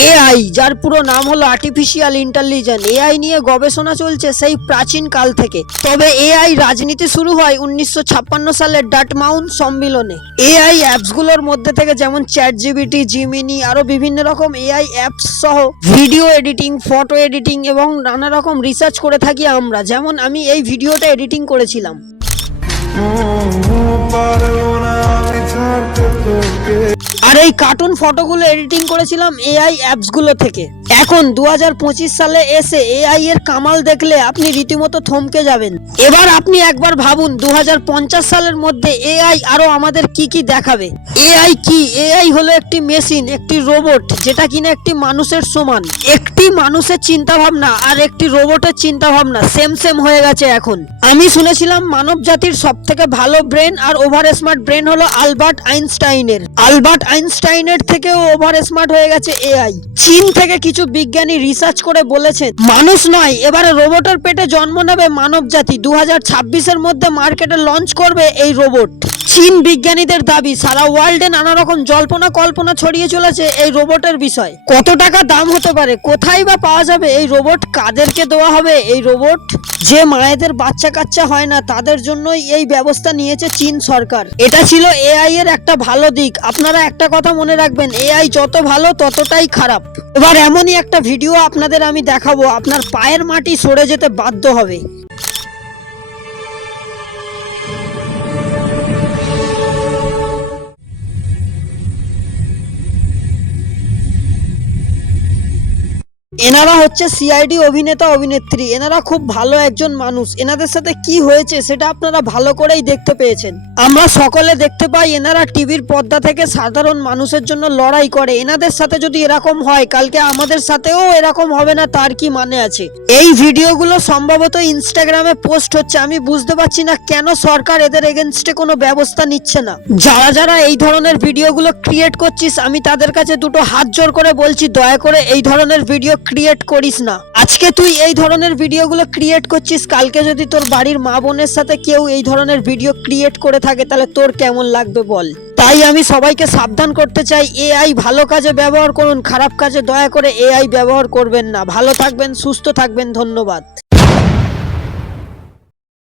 AI, যার পুরো নাম হলো আর্টিফিশিয়াল ইন্টেলিজেন্স, এআই নিয়ে গবেষণা চলছে সেই প্রাচীন কাল থেকে। তবে এআই রাজনীতি শুরু হয় 1956 সালের ডার্টমাউথ সম্মেলনে। এআই অ্যাপসগুলোর মধ্যে থেকে যেমন চ্যাটজিপিটি, জিমিনি, আরো বিভিন্ন রকম এআই অ্যাপস সহ ভিডিও এডিটিং, ফটো এডিটিং এবং নানা রকম রিসার্চ করে থাকি আমরা। যেমন আমি এই ভিডিওটা এডিটিং করেছিলাম। আর এই কার্টুন ফটোগুলো এডিটিং করেছিলাম এআই অ্যাপসগুলো থেকে। এখন 2025 সালে এসে এআই এর কামাল দেখলে আপনি রীতিমতো থমকে যাবেন। এবার আপনি একবার ভাবুন 2050 সালের মধ্যে এআই আরো আমাদের কি কি দেখাবে। এআই কি? এআই হলো একটি মেশিন, একটি রোবট, যেটা কিনা একটি মানুষের সমান। একটি মানুষের চিন্তা ভাবনা আর একটি রোবটের চিন্তা ভাবনা সেম হয়ে গেছে এখন। আমি শুনেছিলাম মানব জাতির সব থেকে ভালো ব্রেন আর ওভার স্মার্ট ব্রেন হলো আলবার্ট আইনস্টাইনের। আলবার্ট আইনস্টাইনের থেকেও ওভার স্মার্ট হয়ে গেছে এআই। চীন থেকে কিছু বিজ্ঞানী রিসার্চ করে বলেছেন মানুষ নয়, এবারে রোবটের পেটে জন্ম নেবে মানব জাতি। 2026-এর মধ্যে মার্কেটে লঞ্চ করবে এই রোবট। চীন বিজ্ঞানীদের দাবি সারা ওয়ার্ল্ডে নানা রকম জল্পনা কল্পনা ছড়িয়ে চলেছে এই রোবটের বিষয়। কত টাকা দাম হতে পারে, কোথায় বা পাওয়া যাবে এই রোবট, কাদেরকে দেওয়া হবে এই রোবট? যে মায়েদের বাচ্চা কাচ্চা হয় না তাদের জন্যই এই ব্যবস্থা নিয়েছে চীন সরকার। এটা ছিল এআই এর একটা ভালো দিক। আপনারা একটা কথা মনে রাখবেন, এআই যত ভালো ততটাই খারাপ। এবার এমনই একটা ভিডিও আপনাদের আমি দেখাবো, আপনার পায়ের মাটি সরে যেতে বাধ্য হবে। এনারা হচ্ছে সিআইডি অভিনেতা অভিনেত্রী। এনারা খুব ভালো একজন মানুষ। এনাদের সাথে কি হয়েছে সেটা আপনারা ভালো করেই দেখতে পেয়েছেন। আমরা সকলে দেখতে পাই এনারা টিভির পর্দা থেকে সাধারণ মানুষের জন্য লড়াই করে। এনাদের সাথে যদি এরকম হয়, কালকে আমাদের সাথেও এরকম হবে না তার কি মানে আছে? এই ভিডিওগুলো সম্ভবত ইনস্টাগ্রামে পোস্ট হচ্ছে। আমি বুঝতে পারছি না কেন সরকার এদের এগেনস্টে কোনো ব্যবস্থা নিচ্ছে না। যারা এই ধরনের ভিডিওগুলো ক্রিয়েট করছিস, আমি তাদের কাছে দুটো হাত জোর করে বলছি, দয়া করে এই ধরনের ভিডিও ক্রিয়েট করিস না। আজকে তুই এই ধরনের ভিডিওগুলো ক্রিয়েট করছিস, কালকে যদি তোর বাড়ির মা বোনের সাথে কেউ এই ধরনের ভিডিও ক্রিয়েট করে থাকে তাহলে তোর কেমন লাগবে বল? তাই আমি সবাইকে সাবধান করতে চাই, এআই ভালো কাজে ব্যবহার করুন, খারাপ কাজে দয়া করে এআই ব্যবহার করবেন না। ভালো থাকবেন, সুস্থ থাকবেন, ধন্যবাদ।